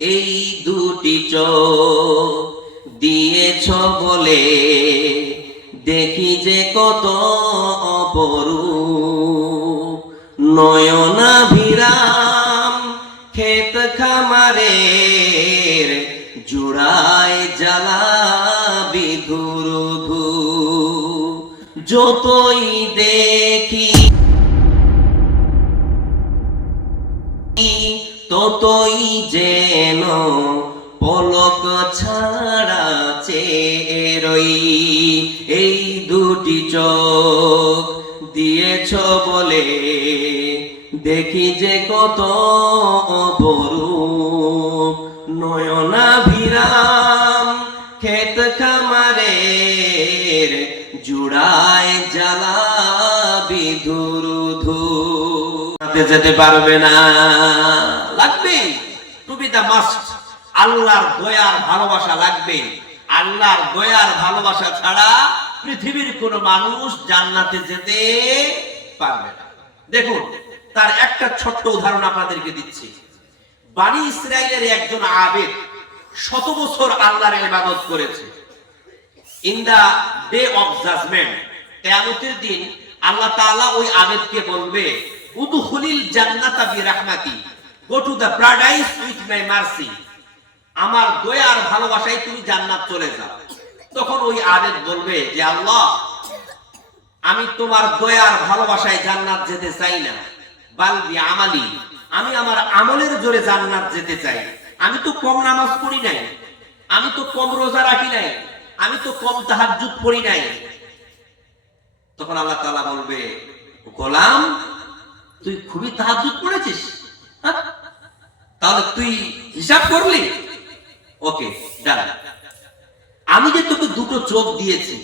এই দুটি চোখ দিয়েছ বলে দেখি যে কত অপরূপ নয়নাভিরাম ক্ষেত খামারের জুড়ায় জ্বালা বিধুরধু যতই দেখি ততই যেন পলক ছাড়া চেয়ে রই। এই দুটি চোখ দিয়েছ বলে দেখি যে কত অপরূপ নয়নাভিরাম ক্ষেত খামারের জুড়ায় জ্বালা বিধুরধু যেতে পারবে না, লাগবে টু বি দা মাস্ট। আল্লাহর দয়ার ভালোবাসা লাগবে। আল্লাহর দয়ার ভালোবাসা ছাড়া পৃথিবীর কোন মানুষ জান্নাতে যেতে পারবে না। দেখুন, তার একটা ছোট্ট উদাহরণ আপনাদেরকে দিচ্ছি। বনী ইসরাইলের একজন আবেদ 100 বছর আল্লাহর ইবাদত করেছে। In the day of judgement, কিয়ামতের দিন আল্লাহ তাআলা ওই আবেদকে বলবে, উদখুলিল জান্নাতা বিরাহমাতি, go to the paradise with my mercy. আমার দয়ার ভালোবাসায় তুমি জান্নাত চলে যাও। তখন ওই আবেদ বলবে যে আল্লাহ, আমি তোমার দয়ার ভালোবাসায় জান্নাত যেতে চাই না, বাল বিআমালি, আমি আমার আমলের জোরে জান্নাত যেতে চাই। আমি তো কম নামাজ পড়ি নাই, আমি তো কম রোজা রাখি নাই, আমি তো কম তাহাজ্জুদ পড়ি নাই। তখন আল্লাহ তাআলা বলবে, গোলাম, তুই খুবই তাহাজ্জুদ পড়েছিস, তাহলে তুই হিসাব করলি? ওকে, ডান। আমি যে তোকে দুটো চোখ দিয়েছি,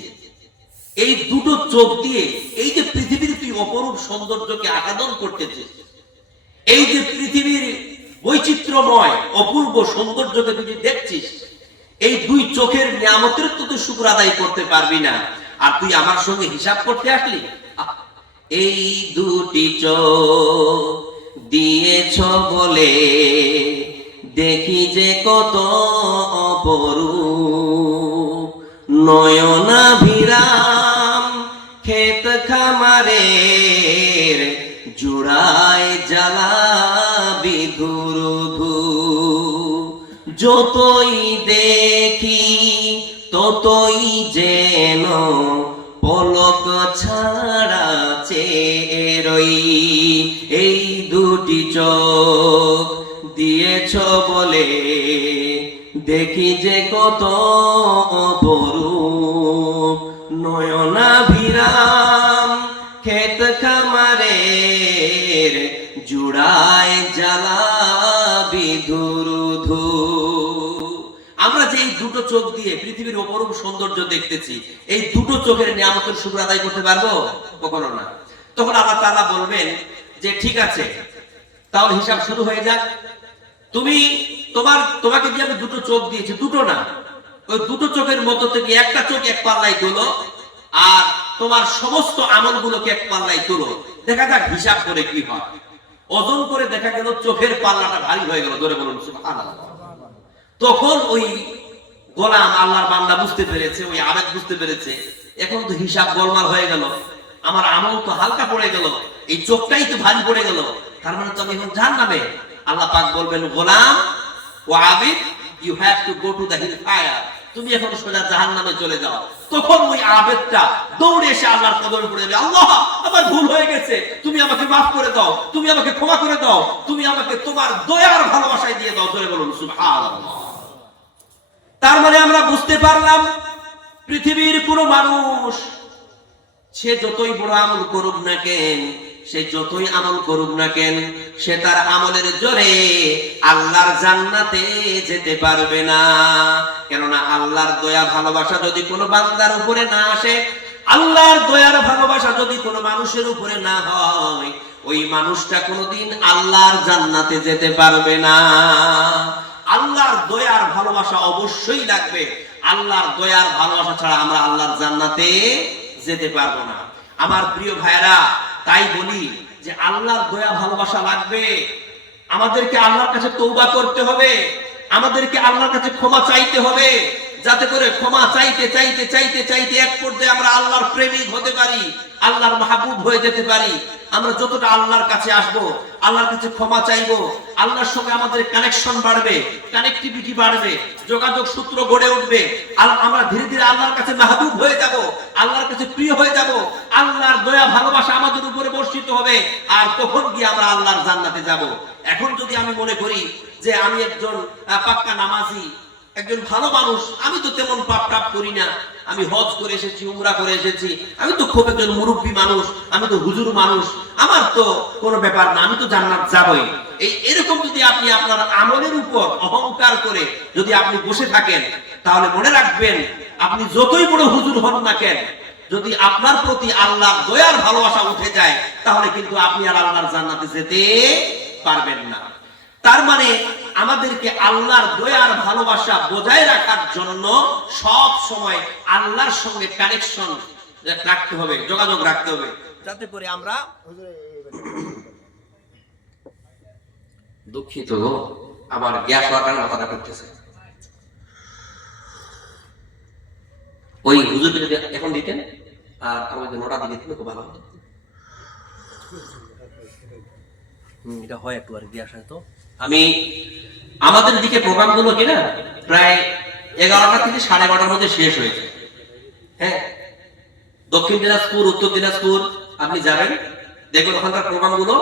এই দুটো চোখ দিয়ে এই যে পৃথিবীর তুই অপরূপ সৌন্দর্যকে আস্বাদন করতেছিস, এই যে পৃথিবীর বৈচিত্র্যময় অপূর্ব সৌন্দর্যকে তুই দেখছিস, এই দুই চোখের নিয়ামতের তো তুই শুকর আদায় করতে পারবি না, আর তুই আমার সঙ্গে হিসাব করতে আসলি? এই দুটি চোখ দিয়েছ বলে দেখি যে কত অপরূপ নয়নাভিরাম ক্ষেত খামারের জুড়ায় জ্বালা বিধুরধু যতই দেখি ততই যেন পলক ছাড়া চেয়ে রই। এই দুটি চোখ দিয়েছ বলে দেখি যে কত অপরূপ নয়নাভিরাম ক্ষেত খামারের জুড়ায় জ্বালা বিধুরধু। আমরা যে এই দুটো চোখ দিয়ে পৃথিবীর অপরূপ সৌন্দর্য দেখতেছি, এই দুটো চোখের নিয়ামতের শুকর আদায় করতে পারবো? কখনো না। তখন আল্লাহ তাআলা বলবেন যে ঠিক আছে, তাহলে হিসাব শুরু হয়ে যাক। তোমাকে দিয়ে আমি দুটো চোখ দিয়েছি, দুটো না, ওই দুটো চোখের মধ্য থেকে একটা চোখ এক পাল্লায় তোলো, আর তোমার সমস্ত আমলগুলোকে এক পাল্লায় তোলো, দেখা যাক হিসাব করে কি হয়। ওজন করে দেখা গেল চোখের পাল্লাটা ভারী হয়ে গেল, ধরে বলুন সুবহানাল্লাহ। তখন ওই গোলাম, আল্লাহর বান্দা বুঝতে পেরেছে, ওই আবেদ বুঝতে পেরেছে, এখন তো হিসাব গোলমাল হয়ে গেল, আমার আমল তো হালকা পড়ে গেল, এই চোখটাই তো ভারী পড়ে গেল, তার মানে তো আমি এখন জাহান্নামে। আল্লাহ পাক বলবেন, গোলাম ও আবেদ, you have to go to the hell fire, তুমি এখন সোজা জাহান্নামে চলে যাও। তখন ওই আবেদটা দৌড়ে এসে আল্লাহর কদমে পড়ে যাবে, আল্লাহ, আমার ভুল হয়ে গেছে, তুমি আমাকে মাফ করে দাও, তুমি আমাকে ক্ষমা করে দাও, তুমি আমাকে তোমার দয়ার ভালোবাসায় দিয়ে দাও। ধরে বলুন সুবহানাল্লাহ। তার মানে আমরা বুঝতে পারলাম, পৃথিবীর কোন মানুষ সে যতই বড় আমল করুক না কেন, সে যতই আমল করুক না কেন, সে তার আমলের জোরে আল্লাহর জান্নাতে যেতে পারবে না। কেননা আল্লাহর দয়া ভালোবাসা যদি কোনো বান্দার উপরে না আসে, আল্লাহর দয়ার ভালোবাসা যদি কোনো মানুষের উপরে না হয়, ওই মানুষটা কোনোদিন আল্লাহর জান্নাতে যেতে পারবে না। আল্লাহর দয়ার ভালোবাসা অবশ্যই লাগবে। আল্লাহর দয়ার ভালোবাসা ছাড়া আমরা আল্লাহর জান্নাতে যেতে পারবো না। আমার প্রিয় ভাইরা, তাই বলি যে আল্লাহর দয়া ভালোবাসা লাগবে। আমাদেরকে আল্লাহর কাছে তওবা করতে হবে। আমাদেরকে আল্লাহর কাছে ক্ষমা চাইতে হবে, যাতে করে ক্ষমা চাইতে চাইতে চাইতে চাইতে এক পর্যায়ে আমরা আল্লাহর প্রেমিক হতে পারি, আল্লাহর মাহবুব হয়ে যেতে পারি। আমরা যতটা আল্লাহর কাছে আসব, আল্লাহর কাছে ক্ষমা চাইবো, আল্লাহর সঙ্গে আমাদের কানেকশন বাড়বে, কানেক্টিভিটি বাড়বে, যোগাযোগ সূত্র গড়ে উঠবে। আমরা ধীরে ধীরে আল্লাহর কাছে মাহবুব হয়ে যাব, আল্লাহর কাছে প্রিয় হয়ে যাব, আল্লাহর দয়া ভালোবাসা আমাদের উপরে বর্ষিত হবে, আর তখন গিয়ে আমরা আল্লাহর জান্নাতে যাব। এখন যদি আমি মনে করি যে আমি একজন পাক্কা নামাজি, একজন ভালো মানুষ, আমি তো তেমন পাপ টাপ করি না, আমি হজ করে এসেছি, উমরা করে এসেছি, আমি তো খুব একজন মুরব্বী মানুষ, আমি তো হুজুর মানুষ, আমার তো কোনো ব্যাপার না, আমি তো জান্নাত যাবই, এরকম যদি আপনি আপনার আমলের উপর অহংকার করে যদি আপনি বসে থাকেন, তাহলে মনে রাখবেন আপনি যতই বড় হুজুর হন না কেন, যদি আপনার প্রতি আল্লাহর দয়ার ভালোবাসা উঠে যায়, তাহলে কিন্তু আপনি আর আল্লাহর জান্নাতে যেতে পারবেন না। তার মানে আমাদেরকে আল্লাহর দয়ার ভালোবাসা বজায় রাখার জন্য সব সময় আল্লাহর সঙ্গে কানেকশন রাখতে হবে, যোগাযোগ রাখতে হবে, যাতে করে আমরা দুঃখিত আবার গ্যাস হওয়ার কারণে মাথাটা করতেছে। ওই হুজুর যদি এখন দিতেন আর আমাদের নোটা দিয়ে দিতেন খুব ভালো হতো। এটা হয় একটু আর গ্যাস হয় তো। আমি আমাদের দিকে প্রোগ্রাম গুলো কিনা প্রায় 11টা থেকে 12:30টার মধ্যে শেষ হয়েছে। হ্যাঁ, দক্ষিণ দিনাজপুর, উত্তর দিনাজপুর আপনি যাবেন, দেখবেন ওখানকার প্রোগ্রাম গুলো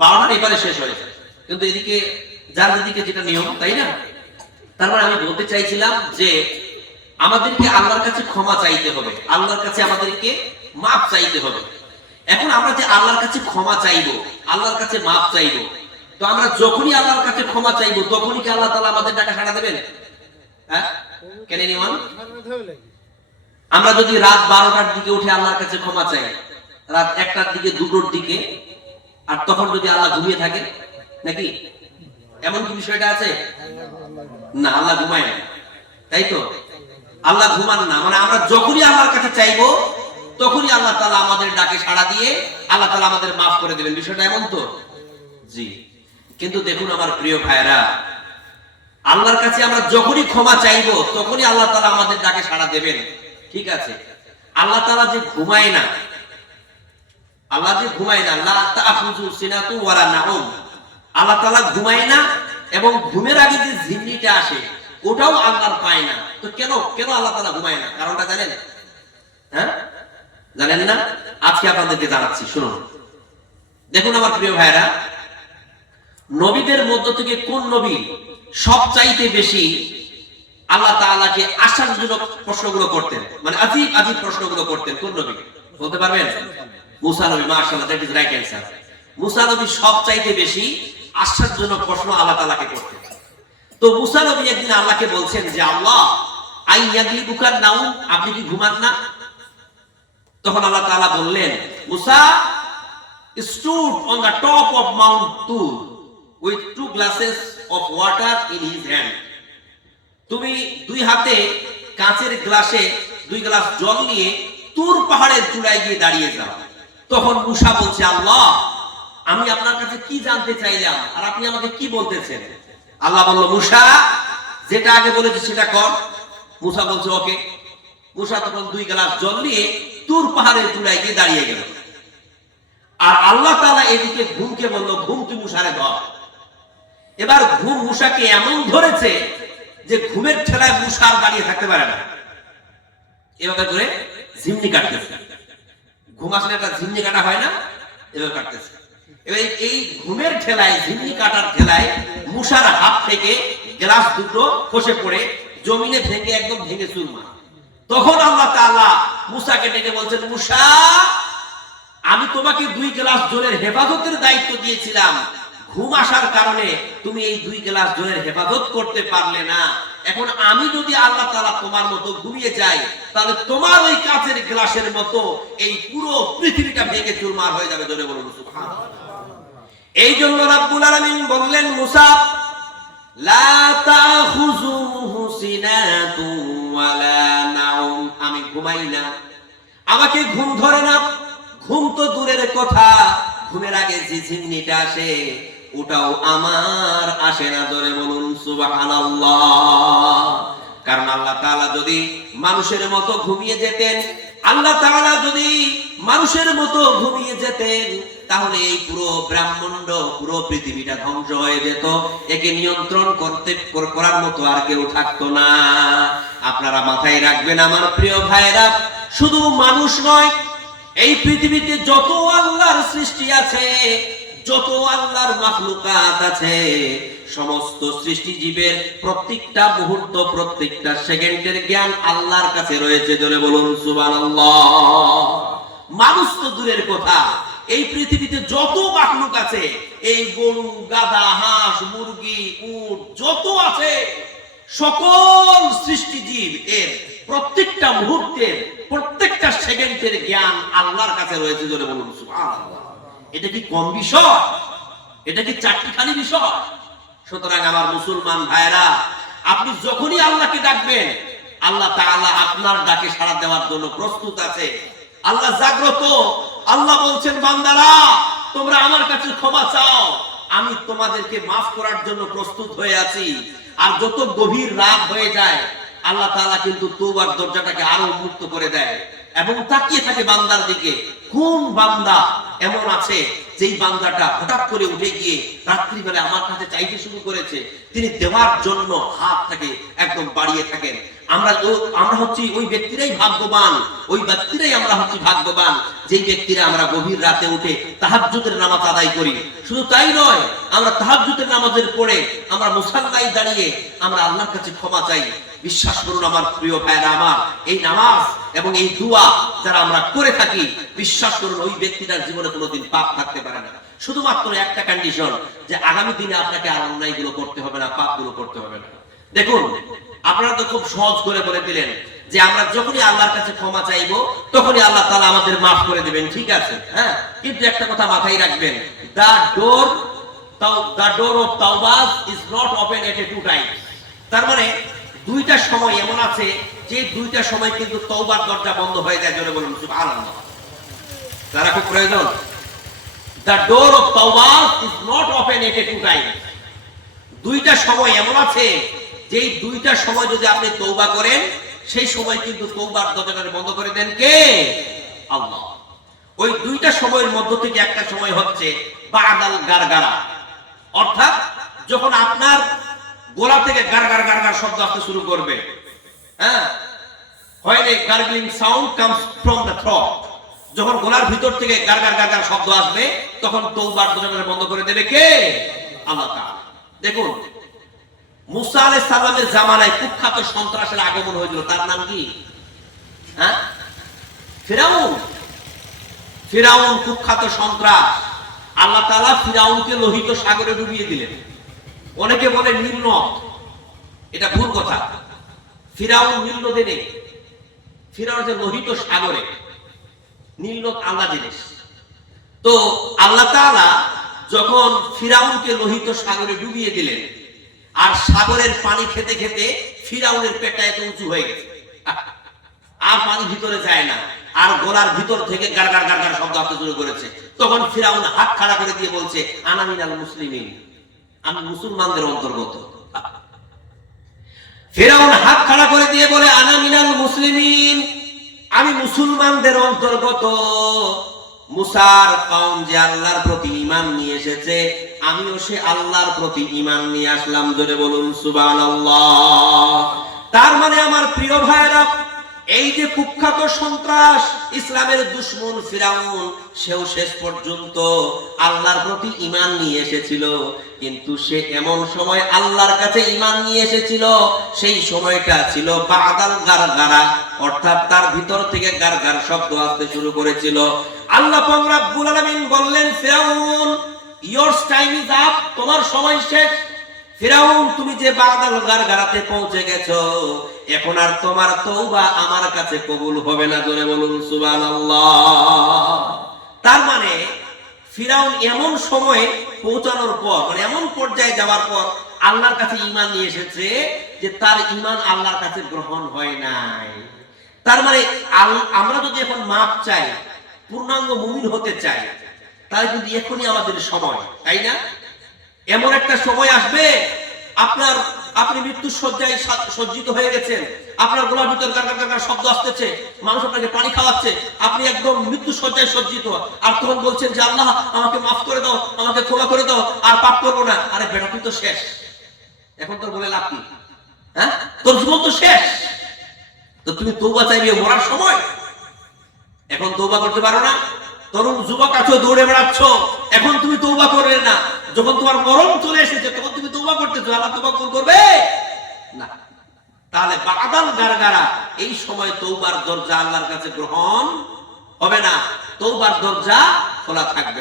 12টার এবারে শেষ হয়েছে, কিন্তু এদিকে যার দিকে যেটা নিয়ম, তাই না? তার মানে আমি বলতে চাইছিলাম যে আমাদেরকে আল্লাহর কাছে ক্ষমা চাইতে হবে, আল্লাহর কাছে আমাদেরকে মাপ চাইতে হবে। এখন আমরা যে আল্লাহর কাছে ক্ষমা চাইবো, আল্লাহর কাছে মাপ চাইবো, তো আমরা যখনই আল্লাহর কাছে ক্ষমা চাইবো, তখনই কি আল্লাহ তাআলা আমাদের ডাকে সাড়া দেবেন? হ্যাঁ, কেন নিমান? আমরা যদি রাত 12টার দিকে উঠে আল্লাহর কাছে ক্ষমা চাই, রাত 1টার দিকে, 2টোর দিকে, আর তখন যদি আল্লাহ ঘুমিয়ে থাকে, নাকি এমন কি বিষয়টা আছে? না, আল্লাহ ঘুমায় না, তাই তো? আল্লাহ ঘুমান না, মানে আমরা যখনই আল্লাহর কাছে চাইবো, তখনই আল্লাহ তাআলা আমাদের ডাকে সাড়া দিয়ে আল্লাহ তাআলা আমাদের মাফ করে দেবেন। বিষয়টা এমন তো? জি। কিন্তু দেখুন আমার প্রিয় ভাইরা, আল্লাহর কাছে আমরা যখনই ক্ষমা চাইবো, তখনই আল্লাহ তাআলা আমাদের ডাকে সাড়া দেবেন, ঠিক আছে? আল্লাহ তাআলা যে ঘুমায় না, আল্লাহ যে ঘুমায় না, লা তাখুযু সিনাতু ওয়ালা নাউম, আল্লাহ তাআলা ঘুমায় না, এবং ঘুমের আগে যে ঝিমনিটা আসে ওটাও আল্লাহর পায় না। তো কেন কেন আল্লাহ তাআলা ঘুমায় না? কারণটা জানেন? হ্যাঁ, জানেন না? আজকে আপনাদেরকে জানাচ্ছি, শুনুন। দেখুন আমার প্রিয় ভাইরা, নবীদের মধ্য থেকে কোন নবী সবচাইতে বেশি আল্লাহ তাআলাকে আশ্চর্যজনক প্রশ্নগুলো করতেন, মানে আজীব আজীব প্রশ্নগুলো করতেন? কোন নবী বলতে পারবেন? মুসা নবী। মাশাআল্লাহ, দ্যাট ইজ রাইট অ্যানসার। মুসা নবী সবচাইতে বেশি আশ্চর্যজনক প্রশ্ন আল্লাহ তাআলাকে করতেন। তো মুসা নবী একদিন আল্লাহকে বলছেন যে আল্লাহ, আই ইয়াগলিবুকা নাউম, আপনি কি ঘুমান না? তখন আল্লাহ তাআলা বললেন, মুসা stood on the top of Mount Tur with 2 glasses of water in his hand. তুমি দুই হাতে কাঁচের গ্লাসে 2 গ্লাস জল নিয়ে তুর পাহাড়ের চূড়ায় গিয়ে দাঁড়িয়ে যাও। তখন মুসা বলছে, আল্লাহ, আমি আপনার কাছে কি জানতে চাইলাম আর আপনি আমাকে কি বলতেছেন? আল্লাহ বলল, মুসা, যেটা আগে বলেছে সেটা কর। মুসা বলছে ওকে। মুসা তখন 2 গ্লাস জল নিয়ে তুর পাহাড়ের চূড়ায় গিয়ে দাঁড়িয়ে গেল। আর আল্লাহ তাআলা এদিকে ঘুমকে বলল, ঘুম তুই মুসারে ধর। এবার ঘুম মুসাকে এমন ধরেছে যে ঘুমের ঠেলায় মুসা আর দাঁড়িয়ে থাকতে পারে না, এভাবে করে ঝিমনি কাটতেছে। ঘুম আসলে একটা ঝিমনি কাটা হয় না, এভাবে কাটতেছে। এবার এই ঘুমের ঠেলায়, ঝিমনি কাটার ঠেলায় মুসার হাত থেকে গ্লাস দুটো খসে পড়ে জমিনে ভেঙে একদম ভেঙে চুরমার। তখন আল্লাহ তাআলা মুসাকে ডেকে বলছেন, মুসা, আমি তোমাকে 2 গ্লাস জলের হেফাজতের দায়িত্ব দিয়েছিলাম, ঘুম আসার কারণে তুমি এই 2 গ্লাস জলের হেফাজত করতে পারলে না। এখন আমি যদি আল্লাহ তাআলা তোমার মতো ঘুমিয়ে যাই, তাহলে তোমার ওই কাচের গ্লাসের মতো এই পুরো পৃথিবীটা ভেঙে চুরমার হয়ে যাবে। জোরে বলুন সুবহানাল্লাহ। এই জন্য রাব্বুল আলামিন বললেন, মুসা, লা তাখুযুহু সিনাতু ওয়ালা নাউম, আমি ঘুমাই না, আমাকে ঘুম ধরে না। ঘুম তো দূরের কথা, ঘুমের আগে যে ঝিমনিটা আসে ওটাও আমার আসে না। জোরে বলুন সুবহানাল্লাহ। কারণ আল্লাহ তাআলা যদি মানুষের মতো ঘুমিয়ে যেতেন, আল্লাহ তাআলা যদি মানুষের মতো ঘুমিয়ে যেতেন, তাহলে এই পুরো ব্রহ্মাণ্ড, পুরো পৃথিবীটা ধ্বংস হয়ে যেত। একে নিয়ন্ত্রণ করার মতো আর কেউ থাকতো না। আপনারা মাথায় রাখবেন আমার প্রিয় ভাইরা, শুধু মানুষ নয়, এই পৃথিবীতে যত আল্লাহর সৃষ্টি আছে, যত আল্লাহর মাখলুকাত আছে, সমস্ত সৃষ্টিজীবের প্রত্যেকটা মুহূর্ত, প্রত্যেকটা সেকেন্ডের জ্ঞান আল্লাহর কাছে রয়েছে। জোরে বলুন সুবহানাল্লাহ। মানুষ তো দূরের কথা, এই পৃথিবীতে যত মাখলুক আছে, এই গরু, গাধা, হাঁস, মুরগি, উট যত আছে, সকল সৃষ্টিজীব এর প্রত্যেকটা মুহূর্তের, প্রত্যেকটা সেকেন্ডের জ্ঞান আল্লাহর কাছে রয়েছে। জোরে বলুন সুবহানাল্লাহ। এটা কি কম বিষয়? এটা কি চারটিখানি বিষয়? সুতরাং আমার মুসলমান ভাইরা, আপনি যখনই আল্লাহকে ডাকবেন, আল্লাহ তাআলা আপনার ডাকে সাড়া দেওয়ার জন্য প্রস্তুত আছে। আল্লাহ জাগ্রত। আল্লাহ বলছেন, বান্দারা তোমরা আমার কাছে ক্ষমা চাও, আমি তোমাদেরকে মাফ করার জন্য প্রস্তুত হয়ে আছি। আর যত গভীর রাত হয়ে যায়, আল্লাহ তাআলা কিন্তু তওবার দরজাটাকে আরো উন্মুক্ত করে দেয় এবং তাকিয়ে থাকে বান্দার দিকে। কোন বান্দা এমন আছে যেই বান্দাটা হঠাৎ করে উঠে গিয়ে রাত্রিবেলা আমার কাছে চাইতে শুরু করেছে, তিনি দেওয়ার জন্য হাতটাকে একদম বাড়িয়ে থাকেন। আমরা হচ্ছি ওই ব্যক্তিরাই ভাগ্যবান, ওই ব্যক্তিরাই আমরা হচ্ছি ভাগ্যবান, যেই ব্যক্তিরা আমরা গভীর রাতে উঠে তাহাজ্জুদের নামাজ আদায় করি। শুধু তাই নয়, আমরা তাহাজ্জুদের নামাজের পরে আমরা মুসাল্লায় দাঁড়িয়ে আমরা আল্লাহর কাছে ক্ষমা চাই। বিশ্বাস করুন আমার প্রিয় ভাইরা আমার, এই নামাজ এবং এই দোয়া যারা আমরা করে থাকি, বিশ্বাস করুন ওই ব্যক্তিটার জীবনে কোনোদিন পাপ থাকতে পারে না। শুধুমাত্র একটা কন্ডিশন, যে আগামী দিনে আপনাকে আর অন্যায়গুলো করতে হবে না, পাপগুলো করতে হবে না। দেখুন, আপনারা তো খুব সহজ করে বলে দিলেন যে আমরা যখনই আল্লাহর কাছে ক্ষমা চাইবো, তখনই আল্লাহ তাআলা আমাদের মাফ করে দিবেন। ঠিক আছে, হ্যাঁ, কিন্তু একটা কথা মাথায় রাখবেন, the door of tawbah is not open at a two times। তার মানে দুইটা সময় এমন আছে যে দুইটা সময় কিন্তু তওবার দরজা বন্ধ হয়ে যায়। জোরে বলুন সুবহানাল্লাহ। তারা খুব প্রয়োজন। The door of tawbah is not open at a two times। দুইটা সময় এমন আছে যে দুইটা সময় যদি আপনি তওবা করেন, সেই সময় কিন্তু তওবার দরজাটা বন্ধ করে দেন কে? আল্লাহ। ওই দুইটা সময়ের মধ্য থেকে একটা সময় হচ্ছে বাদাল গারগারা, অর্থাৎ যখন আপনার গলা থেকে গারগার গারগার শব্দ আসতে শুরু করবে, হ্যাঁ, when a gargling sound comes from the throat, যখন গলার ভিতর থেকে গারগার গারগার শব্দ আসবে, তখন তওবার দরজা বন্ধ করে দেবে কে? আল্লাহ তাআলা। দেখুন, মুসা আলাইহিস সালামের জামানায় কুখ্যাত সন্ত্রাসের আগমন হয়েছিল। তার নাম কি? হ্যাঁ, ফিরাউন। ফিরাউন কুখ্যাত সন্ত্রাস। আল্লাহ তাআলা ফিরাউনকে লোহিত সাগরে ডুবিয়ে দিলেন। অনেকে বলে নীল নদ, এটা ভুল কথা। ফিরাউন নীল নদে নেই, ফিরাউন যে লোহিত সাগরে। নীল নদ আলাদা জিনিস। তো আল্লাহ তাআলা যখন ফিরাউনকে লোহিত সাগরে ডুবিয়ে দিলেন, আর সাগরের পানি খেতে খেতে ফিরাউনের পেটটা এত উঁচু হয়ে গেছে, আর পানি ভিতরে যায় না, আর গলার ভিতর থেকে গারগার গারগার শব্দ আসতে শুরু করেছে। তখন ফিরাউন হাত খাড়া করে দিয়ে বলছে, আনা মিনাল মুসলিমিন, আমি মুসলমানদের অন্তর্গত। ফিরাউন হাত খাড়া করে দিয়ে বলে, আনা মিনাল মুসলিমিন, আমি মুসলমানদের অন্তর্গত। মুসার কওম যে আল্লাহর প্রতি ঈমান নিয়ে এসেছে, আমিও সে আল্লাহর প্রতি ঈমান নিয়ে আসলাম। জোরে বলুন সুবহানাল্লাহ। তার মানে আমার প্রিয় ভাইরা, এই যে কুখ্যাত সন্ত্রাস ইসলামের দুশমন ফিরাউন, সেও শেষ পর্যন্ত আল্লাহর প্রতি ঈমান নিয়ে এসেছিল। কিন্তু সে এমন সময় আল্লাহর কাছে ঈমান নিয়ে এসেছিল, সেই সময়টা ছিল বাদাল গারগারা, অর্থাৎ তার ভিতর থেকে গারগার শব্দ আসতে শুরু করেছিল। আল্লাহ পাক রব্বুল আলামিন বললেন, ফিরাউন, ইওর টাইম ইজ আপ, তোমার সময় শেষ। ফিরাউন, তুমি যে বাদাল গারগারাতে পৌঁছে গেছো, এখন আর তোমার তওবা আমার কাছে কবুল হবে না। জোরে বলুন সুবহানাল্লাহ। তার মানে ফিরাউন এমন সময়ে পৌঁছানোর পর, মানে এমন পর্যায়ে যাওয়ার পর আল্লাহর কাছে ঈমান নিয়ে এসেছে যে তার ঈমান আল্লাহর কাছে গ্রহণ হয় নাই। তার মানে আমরা যদি এখন মাপ চাই, পূর্ণাঙ্গ মুমিন হতে চাই, তাহলে কিন্তু এখনই আমাদের সময়, তাই না? এমন একটা সময় আসবে আপনি মৃত্যুর শয্যায় সজ্জিত হয়ে গেছেন, আপনার গলার ভিতর গার শব্দ আসতেছে, মানুষ আপনাকে পানি খাওয়াচ্ছে, আপনি একদম মৃত্যু শয্যায় সজ্জিত, আর তখন বলছেন যে আল্লাহ আমাকে মাফ করে দাও, আমাকে ক্ষমা করে দাও, আর পাপ করবো না। আরে বেটা তুই তো শেষ, এখন তোর বলে লাভ কি? হ্যাঁ, তোর জীবন তো শেষ। তো তুমি তওবা চাইবে মরার সময়, এখন তওবা করতে পারো না? তরুণ যুবক আছো, দৌড়ে বেড়াচ্ছ, এখন তুমি তওবা করবে না। যখন তোমার মরণ চলে এসেছে তখন তুমি তওবা করতেছো, আল্লাহ তওবা করবে না। তাহলে বাদাল গারগারা, এই সময় তওবার দরজা আল্লাহর কাছে গ্রহণ হবে না, তওবার দরজা খোলা থাকবে।